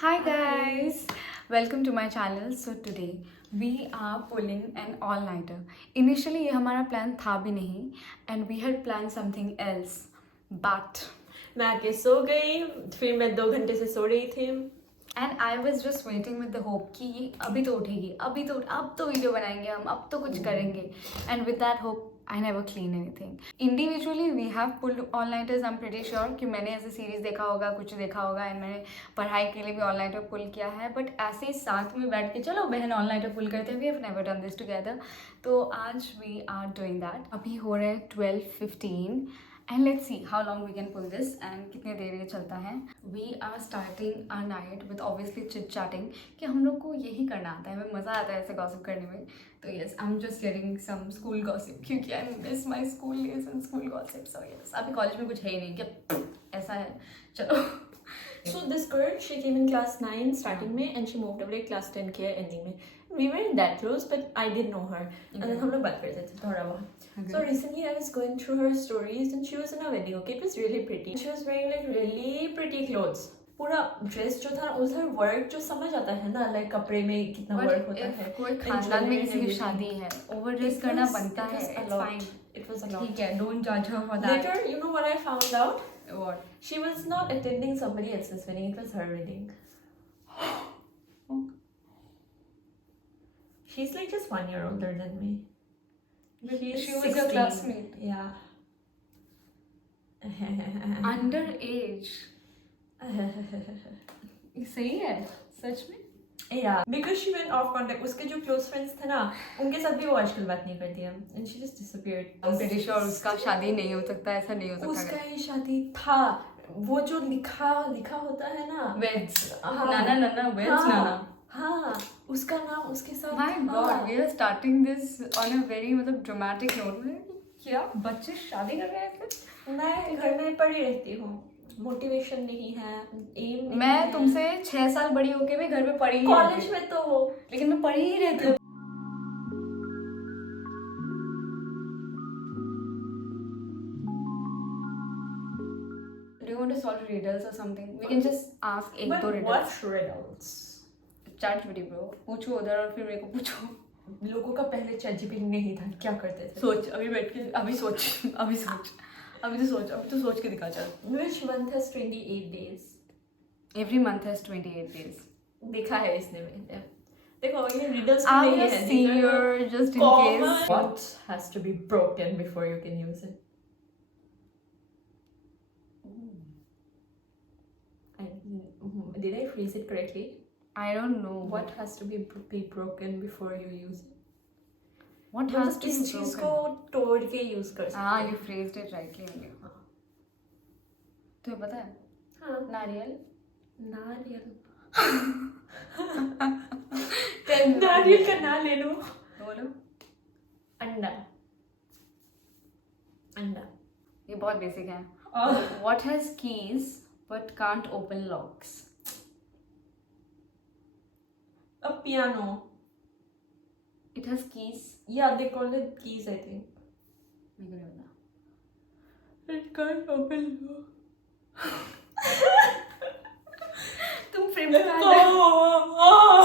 Hi guys, welcome to my channel. So today we are pulling an all-nighter. Initially ये हमारा plan था भी नहीं and we had planned something else, but मैं आके सो गई, फिर मैं 2 घंटे से सो रही थी. and I was just waiting with the hope कि ये अभी तो उठेगी, अब तो वीडियो बनाएंगे हम, अब तो कुछ करेंगे. And with that hope I never clean anything. Individually we have pulled all-nighters. I'm pretty sure कि मैंने ऐसे सीरीज देखा होगा, कुछ देखा होगा and मैंने पढ़ाई के लिए भी all-nighter pull किया है. But ऐसे ही साथ में बैठ के चलो बहन all-nighter pull करते हैं. We have never done this together. तो आज we are doing that. अभी हो रहे हैं 12:15 and let's see how long we can pull this and कितने देर ये चलता है. We are starting our night with obviously chit chatting कि हम लोग को यही करना आता है, हमें मज़ा आता है ऐसे gossip करने में. तो yes, I'm just getting some school gossip क्योंकि I miss my school days and school gossip. So yes, अभी कॉलेज में कुछ है ही नहीं कि ऐसा है. चलो. So this girl, she came in class 9 starting में and she moved away class 10 के ending में. We weren't that close, but I did know her. And then हम लोग बात करते थे थोड़ा बहुत. So recently I was going through her stories and she was in a wedding. Okay, it was really pretty. She was wearing like really pretty clothes. पूरा dress जो था उधर वर्क जो समझ आता है ना, लाइक कपड़े में कितना वर्क होता है. कोई खानदान में किसी की शादी है, ओवर ड्रेस करना बनता है. It's fine. It was a lot. ठीक है, don't judge her for that. Later, you know what I found out? What? She was not attending somebody else's wedding. It was her wedding. She's like just 1 year older than me. She was your classmate. Yeah. Underage. सही है सच में. Yeah, because she went off contact. उसके जो close friends थे ना, उनके साथ भी वो आजकल बात नहीं करती है. And she just disappeared. I'm pretty sure उसका शादी नहीं हो सकता, ऐसा नहीं हो सकता. उसका ही शादी था. वो जो लिखा होता है ना. Weds. नाना Weds नाना. हाँ, उसका नाम उसके साथ. My God, we are starting this on a very मतलब dramatic note. क्या बच्चे शादी कर रहे हैं फिर? मैं घर में पड़ी रहती हूँ. मोटिवेशन नहीं है, एम नहीं. मैं तुमसे 6 साल बड़ी होके भी घर में पढ़ी ही कॉलेज में तो हो, लेकिन मैं पढ़ी ही रहती हूँ. Do you want to solve riddles or something? We can just ask एक दो riddles. What riddles? ChatGPT bro, पूछो उधर और फिर मेरे को पूछो. लोगों का पहले ChatGPT नहीं था, क्या करते थे? सोच अभी बैठ के अभी तो सोच के दिखा चल. Which month has 28 days? Every month has 28 days. देखा है इसने मैंने. देखो ये riddles I'm नहीं a है. senior just in case. What has to be broken before you can use it? Did I phrase it correctly? I don't know. What has to be broken before you use it? What has to इस be चीज broken? को तोड़ के use कर सकते हाँ, हैं. you phrased it rightly only. तुम्हें पता है? हाँ. नारियल. नारियल का नाम ले लो. बोलो. अंडा. ये बहुत बेसिक है. What has keys but can't open locks? A piano. It has keys. Yeah, they call it keys, I think. मेरे को नहीं पता. It can't open. तुम फ्रेम में कहाँ Oh.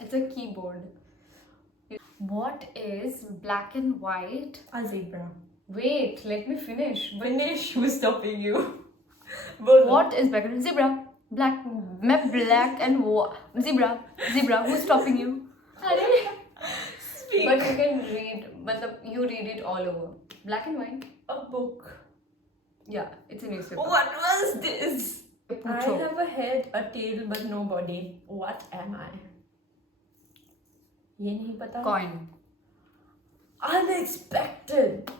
It's a keyboard. What is black and white? A zebra. Wait, let me finish. Finish. Who's stopping you? Bolo. What is black and zebra? Black, मैं black and zebra. Who's stopping you? Speak. But you can read. मतलब you read it all over. Black and white. A book. Yeah, it's a newspaper. What was this? I पूछो. have a head, a tail, but no body. What am I? ये नहीं पता. Coin. Unexpected.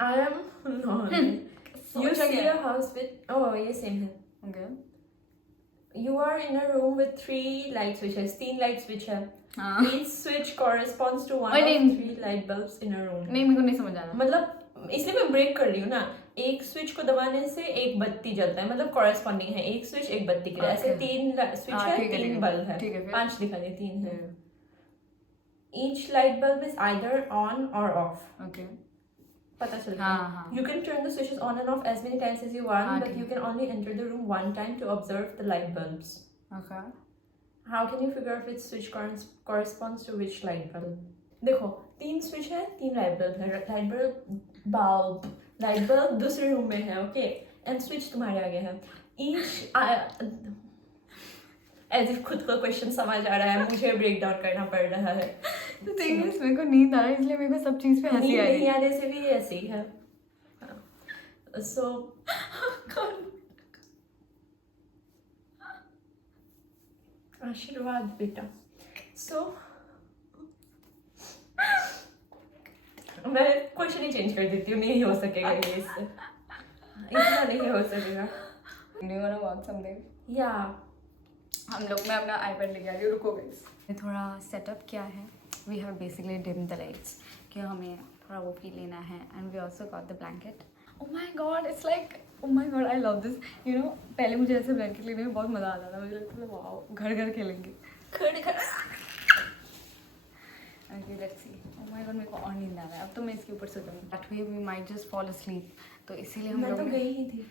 I am not. You सोचा see क्या? a house with. Oh, ये same है. Okay. You are in a room with 3 light switches. 3 light switches. हाँ. Each switch corresponds to one Wait, of नहीं. 3 light bulbs in a room. नहीं मेरे को नहीं समझ आना. मतलब इसलिए मैं ब्रेक कर रही हूँ ना. एक स्विच को दबाने से एक बत्ती जलता है, मतलब कॉरेस्पॉन्डिंग है. एक स्विच एक बत्ती के लिए. ऐसे 3 स्विच है, 3 बल्ब है. ठीक है. 5 दिखा दे, 3 है. Each light bulb is either on or off. Okay. पता चलता हाँ, है. हाँ. You can turn the switches on and off as many times as you want, हाँ, but ठीक. you can only enter the room one time to observe the light bulbs. Okay. How can you figure out which switch corresponds to which light bulb? देखो 3 switch है, 3 light bulb है. Light bulb दूसरे room में है, okay, and switch तुम्हारे आगे है. Each as if खुद को क्वेश्चन समझ आ रहा है, मुझे ब्रेक डाउन करना पड़ रहा है. The thing is, मेरे को नींद आ रहा है इसलिए मेरे को सब चीज पे हंसी नींद आ रही नहीं है. आने से भी ऐसे ही है. सो आशीर्वाद बेटा. सो मैं क्वेश्चन ही चेंज कर देती हूँ, नहीं हो सकेगा ये इससे, इतना नहीं हो सकेगा. Do you wanna watch something? या हम लोग मैं अपना iPad लेके आ रही हूँ, रुको गाइस. थोड़ा सेटअप क्या है, we have basically dim the lights कि हमें थोड़ा वो फील लेना है. And we also got the blanket. Oh my God, it's like oh my God, I love this. You know, पहले मुझे ऐसे ब्लैंकेट लेने में बहुत मज़ा आता था. मुझे लगता था वाओ, घर घर खेलेंगे. Okay let's see. Oh my God, मेरे को और नींद आ रहा है. अब तो मैं इसके ऊपर सो जाऊंगी. That way we might just fall asleep. तो इसीलिए हम मैं लोग तो गई ही थी.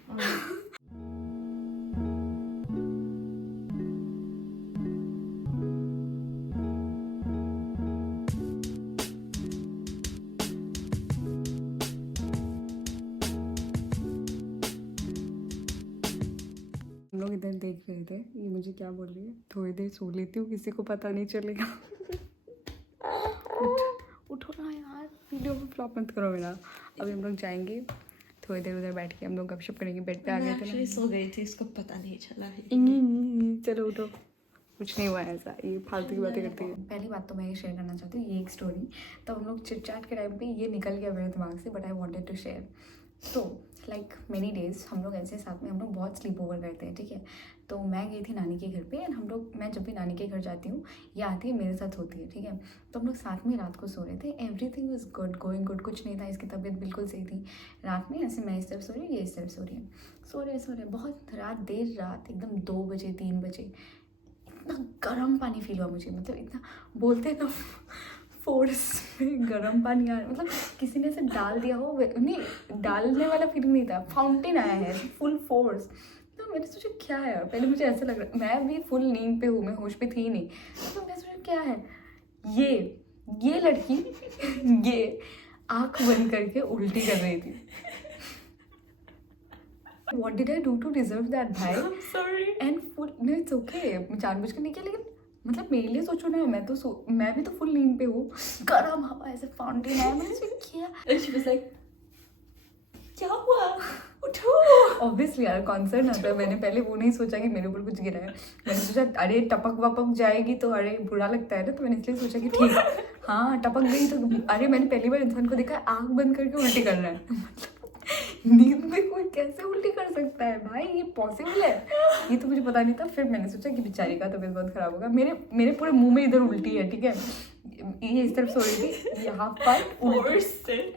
हम लोग इधर देख रहे थे, ये मुझे क्या बोल रही है, थोड़ी देर सो लेती हूँ, किसी को पता नहीं चलेगा. उठो ना यार, वीडियो में फ्लॉप मत करो मेरा. अभी हम लोग जाएंगे, थोड़ी देर उधर बैठ के हम लोग गपशप करेंगे. बेड पे आ गए थे ना. सो गई थी, इसको पता नहीं चला है. चलो उठो. कुछ नहीं हुआ ऐसा, ये फालतू की बातें करती है. पहली बात तो मैं ये शेयर करना चाहती हूँ, ये एक स्टोरी. तो हम लोग चिट चैट के टाइम पे ये निकल गया मेरे दिमाग से, but I wanted to share. तो लाइक मेनी डेज हम लोग ऐसे साथ में हम लोग बहुत स्लीप ओवर करते हैं, ठीक है. तो मैं गई थी नानी के घर पे, एंड हम लोग, मैं जब भी नानी के घर जाती हूँ ये आती है मेरे साथ होती है, ठीक है. तो हम लोग साथ में रात को सो रहे थे. Everything was good, going good, कुछ नहीं था. इसकी तबीयत बिल्कुल सही थी. रात में ऐसे मैं इस तरफ सो रही हूँ, ये इस तरफ सो रही है. सो रहे बहुत रात, देर रात, एकदम 2 बजे 3 बजे इतना गर्म पानी फील हुआ मुझे. मतलब इतना बोलते हैं ना, फोर्स में गर्म पानी आ रहा, मतलब किसी ने ऐसे डाल दिया हो. नहीं, डालने वाला फीलिंग नहीं था, फाउंटेन आया है फुल फोर्स. तो मैंने सोचा क्या है, और पहले मुझे ऐसा लग रहा, मैं भी फुल नींद पे हूँ, मैं होश पे थी ही नहीं. तो मैं सोचा क्या है ये लड़की ये आँख बंद करके उल्टी कर रही थी. What did I do to deserve that, भाई? I'm sorry. And full, no, it's okay. जानबूझ कर नहीं किया, लेकिन मतलब मेरे लिए सोचो ना, मैं भी तो फुल नींद पे हूँ. गरम हवा ऐसे फाउंटेन है, मैंने सोचा क्या. And she was like, क्या हुआ, उठो. ऑब्वियसली यार, कॉन्सर्ट आता है. मैंने पहले वो नहीं सोचा कि मेरे ऊपर कुछ गिरा है. मैंने सोचा अरे टपक वपक जाएगी तो अरे बुरा लगता है ना. तो मैंने इसलिए सोचा कि ठीक, हाँ टपक गई तो अरे, मैंने पहली बार इंसान को देखा आँख बंद करके उल्टी कर रहा है. नींद में कोई कैसे उल्टी कर सकता है भाई, ये पॉसिबल है? ये तो मुझे पता नहीं था. फिर मैंने सोचा कि बेचारी का तबीयत बहुत खराब होगा. मेरे पूरे मुंह में इधर उल्टी है, ठीक है. ये इस तरफ सो रही थी, यहाँ पर,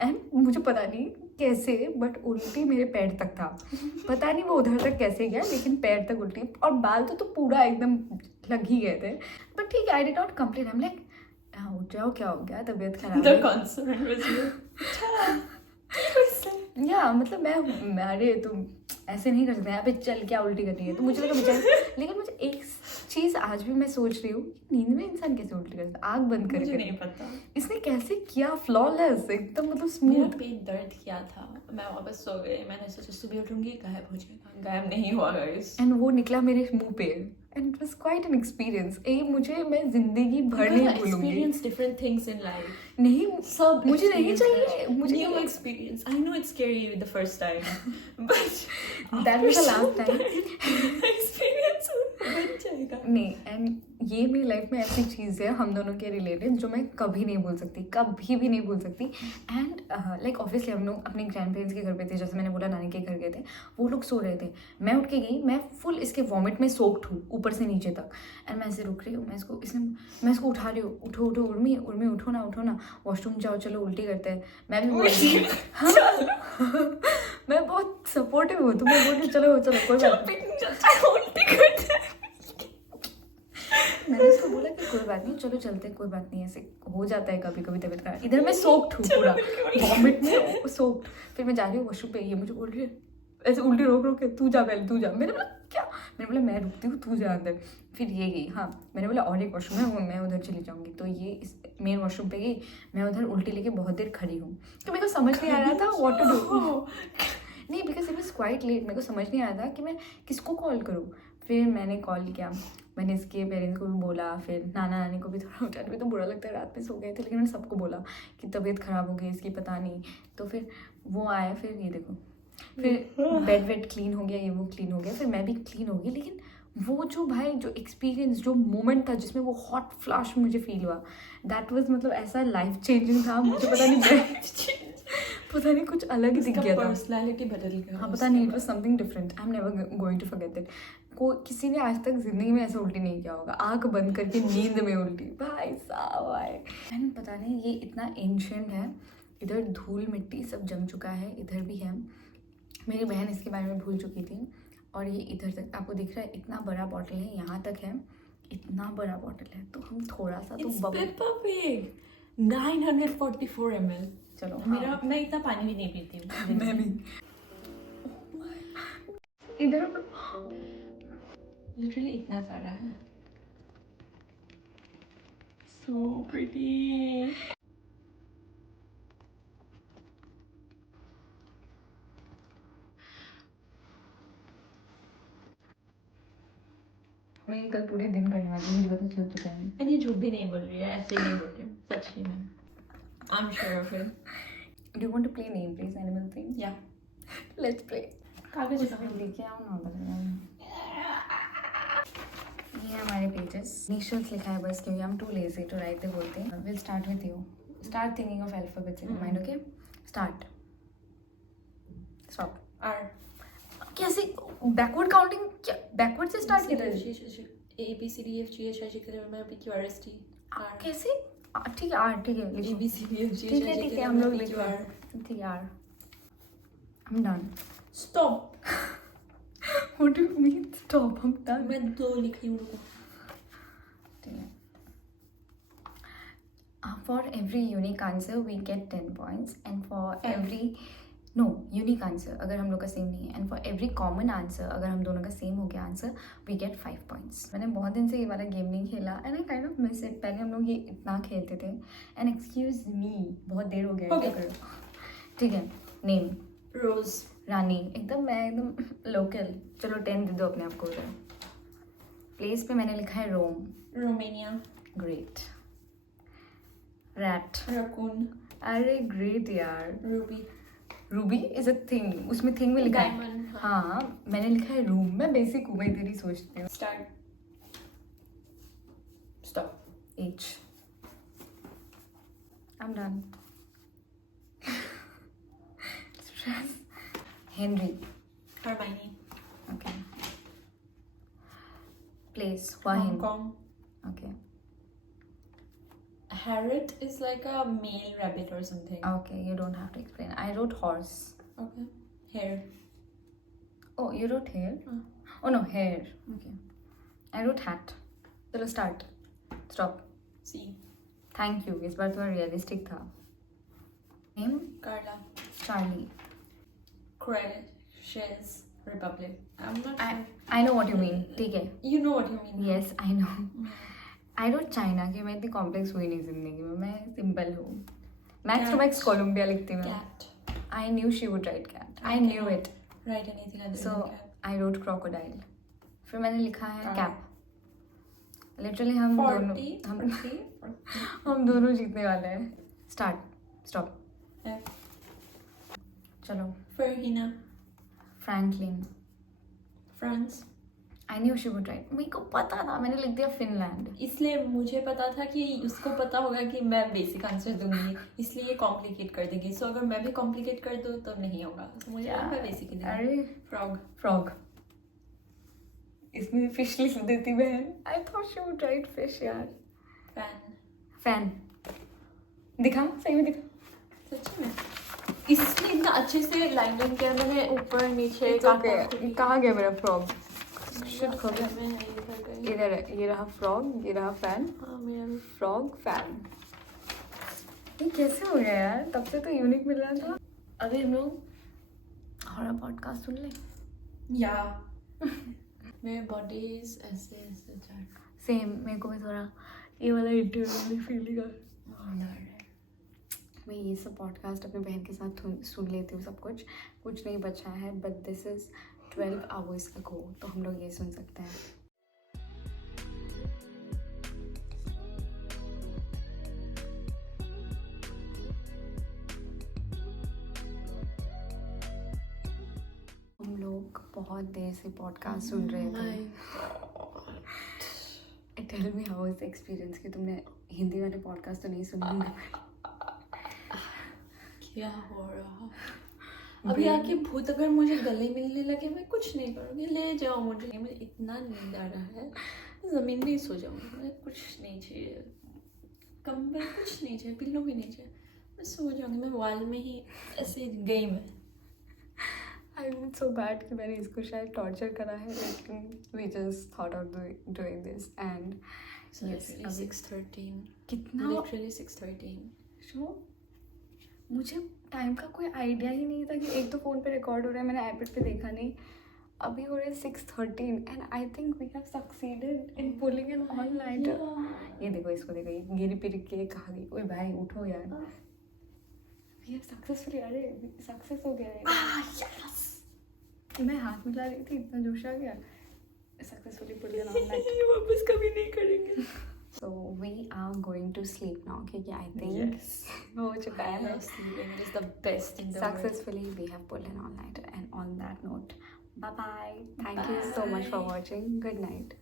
एंड मुझे पता नहीं कैसे, बट उल्टी मेरे पैर तक था. पता नहीं वो उधर तक कैसे गया, लेकिन पैर तक उल्टी. और बाल तो पूरा एकदम लग ही गए थे. बट ठीक है, I did not complain. I am like उठ जाओ, क्या हो गया, तबीयत खराब The है. concern was you. या मतलब मैं अरे तुम ऐसे नहीं कर सकते, यहाँ पे चल क्या उल्टी करनी है. तो मुझे लगा बेचारी. लेकिन मुझे एक चीज़ आज भी मैं सोच रही हूँ, नींद में इंसान कैसे उल्टी करता है आँख बंद मुझे करके. नहीं पता इसने कैसे किया, फ्लॉलेस एकदम, मतलब मेरा स्मूथ. पेट दर्द किया था, मैं वापस सो गई. मैंने सोचा सुबह उठूंगी गायब हो जाएगा, गायब नहीं हुआ गाइस. एंड वो निकला मेरे मुंह पे. And it was quite an experience. मैं जिंदगी भर नहीं भूलूंगी. Experience different things in life. नहीं, सब मुझे नहीं experience चाहिए, है. मुझे new नहीं. experience. I know it's scary the first time, but That was the last time. experience बन जाएगा. नहीं, एंड ये मेरी लाइफ में ऐसी चीज़ है हम दोनों के रिलेटेड जो मैं कभी नहीं भूल सकती, कभी भी नहीं भूल सकती. एंड लाइक ऑब्वियसली हम लोग अपने ग्रैंड पेरेंट्स के घर पे थे, जैसे मैंने बोला नानी के घर गए थे. वो लोग सो रहे थे, मैं उठ के गई, मैं फुल इसके वॉमिट में सोक्ड हूँ ऊपर से नीचे तक. एंड मैं ऐसे रुक रही हूँ, मैं इसको उठा रही हूँ, उठो उर्मी उठो ना, वॉशरूम जाओ, चलो उल्टी करते हैं. मैं भी बोल रही हूँ, हाँ. मैं बहुत सपोर्टिव हूँ, तो मैं बोल रही हूँ चलो कोई बात नहीं. मैंने उसको बोला कि कोई बात नहीं, चलो चलते हैं, कोई बात नहीं, ऐसे हो जाता है कभी कभी तबीयत खराब। इधर मैं सोक्ड हूँ पूरा, वॉमिट में सोक्ड। फिर मैं जा रही हूँ वॉशरूम पे, ये मुझे बोल रही है ऐसे उल्टी रोक रोक के, तू जा पहले, तू जा। मैंने बोला क्या? मैंने बोला मैं रुकती हूँ, तू जा अंदर। फिर ये गई, हाँ मैंने बोला और एक वॉशरूम है, वो मैं उधर चली जाऊँगी। तो ये इस मेन वॉशरूम पे गई, मैं उधर उल्टी लेके बहुत देर खड़ी हूँ। तो मेरे को समझ नहीं आ रहा था व्हाट टू डू। नहीं, because it was quite late, मेरे को समझ नहीं आया था कि मैं किसको कॉल करूँ। फिर मैंने कॉल किया, मैंने इसके पेरेंट्स को भी बोला, फिर नाना नानी को भी। थोड़ा उठाने में तो बुरा लगता है, रात में सो गए थे, लेकिन मैंने सबको बोला कि तबीयत ख़राब हो गई इसकी, पता नहीं। तो फिर वो आया, फिर ये देखो, फिर बेड वेड क्लीन हो गया, ये वो क्लीन हो गया, फिर मैं भी क्लीन हो गई। लेकिन वो जो भाई जो एक्सपीरियंस, जो मोमेंट था जिसमें वो हॉट फ्लैश मुझे फील हुआ, दैट वाज मतलब ऐसा लाइफ चेंजिंग था। मुझे पता नहीं पता नहीं कुछ अलग ही दिख गया था, पर्सनालिटी बदल गया। हाँ पता नहीं, it was something different. I am never going to forget that. किसी ने आज तक जिंदगी में ऐसा उल्टी नहीं किया होगा, आंख बंद करके नींद में उल्टी, भाई साहब आए। एंड पता नहीं ये इतना एंशिएंट है, इधर धूल मिट्टी सब जम चुका है, इधर भी है। मेरी बहन इसके बारे में भूल चुकी थी। और ये इधर तक आपको दिख रहा है, इतना बड़ा बॉटल है, यहाँ तक है, इतना बड़ा बॉटल है। तो हम थोड़ा सा तो बबल 944 ml। चलो मेरा मैं इतना पानी भी नहीं पीती हूँ। मैं भी इधर लिटरली इतना सारा है। So pretty। मैं कल पूरे दिन करने वाली हूँ, मुझे पता चल चुका है। मैंने झूठ भी नहीं बोल रही है, ऐसे ही नहीं बोल रही हूँ, सच ही में। I'm sure of it। Do you want to play name place animal thing? Yeah। Let's play। कागज इसमें लेके आओ ना उधर। ये हमारे पेजेस, इनिशियल्स लिखा है बस, क्योंकि हम too lazy to write the whole thing. Will start with you. Start thinking of alphabets in mind, okay? Start, stop. R। कैसे बैकवर्ड काउंटिंग? क्या बैकवर्ड से स्टार्ट किया? A B C D F G H I J K L M N O P Q R S T R। कैसे? ठीक है, are, ठीक है, A B C D F G H I J ठीक K है, L हम M लोग N O P लिख Q रहे R। हैं। ठीक है यार, I'm done। Stop। What do you mean stop? I'm done। मैं 2 लिखी हूँ। ठीक है। For every unique answer we get 10 points, and for every unique answer अगर हम लोग का सेम नहीं है, and for every common answer अगर हम दोनों का सेम हो गया आंसर, we get 5 points। मैंने बहुत दिन से ये वाला गेम नहीं खेला, and I kind of miss it। पहले हम लोग ये इतना खेलते थे। and excuse me, बहुत देर हो गया है, क्या करो। ठीक है, नेम रोज। रानी, एकदम मैं एकदम लोकल। चलो 10 दे दो अपने आप को उधर। प्लेस पे मैंने लिखा है रोम। रोमानिया। ग्रेट। रैट। रकून। अरे ग्रेट यार। Ruby. Ruby is a thing, उसमें थिंग में लिखा है। डायमंड। हाँ मैंने लिखा है रूम। मैं बेसिक हूँ, मैं इधर ही सोचती हूँ। Start. Stop. H। I'm done। Stress। Henry। Hermione. Okay। Place। Hua Hin। Hong Kong. Okay। Harriet is like a male rabbit or something। Okay, you don't have to explain। I wrote horse। Okay। Hair। Oh, you wrote hair? Oh no, hair। Okay। I wrote hat। चलो start। Stop। C। Thank you। इस बार थोड़ा realistic था। Name। Carla। Charlie। Crashes Republic। I'm not sure। I know what you mean। ठीक है। You know what you mean। Yes, I know। I wrote China कि मैं इतनी complex हुई नहीं जिंदगी में, मैं सिंपल हूँ। मैक्स टू मैक्स कोलंबिया लिखती हूँ। Cat। I knew she would write cat। I knew it। Write anything other So than cat। I wrote crocodile। फिर मैंने लिखा है cap। लिटरली हम दोनों 40। हम दोनों जीतने वाले हैं। स्टार्ट। स्टॉप। F। चलो। Farhina। Franklin. France। I knew she would write। मेरे को पता था, मैंने लिख दिया फिनलैंड। इसलिए मुझे पता था कि उसको पता होगा कि मैं बेसिक आंसर दूंगी, इसलिए ये कॉम्प्लिकेट कर देगी। सो अगर मैं भी कॉम्प्लिकेट कर दूँ तो नहीं होगा। तो मुझे लगा मैं बेसिक ही दूंगी। अरे फ्रॉग। फ्रॉग। इसमें फिश लिख देती बहन। I thought she would write fish यार। फैन। फैन। दिखा, सही में दिखा। सच में इसलिए इतना अच्छे से लाइनिंग किया मैंने, ऊपर नीचे। कहाँ गया मेरा फ्रॉग? should cook it. मैं इधर गई। इधर है, ये रहा फ्रॉग, ये रहा फैन, हाँ मेरा भी। Frog fan. ये कैसे हो गया यार? तब से तो यूनिक मिल रहा था। अभी हम लोग हमारा पॉडकास्ट सुन ले। या मेरे बॉडीज ऐसे ऐसे चल सेम, मेरे को भी थोड़ा ये वाला इंटरव्यू फीलिंग है। मैं ये सब पॉडकास्ट अपने बहन के साथ सुन लेती हूँ सब कुछ नहीं बचा है, but this is 12 hours ago, तो हम लोग ये सुन सकते हैं। हम लोग बहुत देर से पॉडकास्ट सुन रहे थे। Tell me how is experience कि तुमने हिंदी वाले पॉडकास्ट तो नहीं सुने? क्या हो रहा? अभी आके भूत अगर मुझे गले मिलने लगे मैं कुछ नहीं करूँगी, ले जाओ मुझे। मुझे इतना नींद आ रहा है, ज़मीन में ही सो जाऊँगी। मुझे कुछ नहीं चाहिए, कंबल कुछ नहीं चाहिए, पिल्लो भी नहीं चाहिए, मैं सो जाऊँगी। मैं वॉल में ही ऐसे गई मैं। आई फील सो बैड कि मैंने इसको शायद टॉर्चर करा है, लेकिन we just thought of doing this and Yes, 6:13 कितना लिटरली 6:13 शो। मुझे टाइम का कोई आइडिया ही नहीं था कि एक तो फ़ोन पे रिकॉर्ड हो रहा है, मैंने आईपैड पे देखा नहीं, अभी हो रहा है 6:13 and I think we have succeeded in pulling an all nighter. ये देखो, इसको देखो, ये गिरी पिरी के कहाँ गई? ओए भाई उठो यार, वी हैव सक्सेसफुली, अरे सक्सेस हो गया है। मैं हाथ मिला रही थी, इतना जोश आ गया। सक्सेसफुली पुल एन ऑल नाइट। ये वापस कभी नहीं करेंगे। So we are going to sleep now, क्योंकि I think हो चुका है। Sleeping is the best in the world. Successfully we have pulled an all-nighter, and on that note, bye bye. Thank you so much for watching. Good night.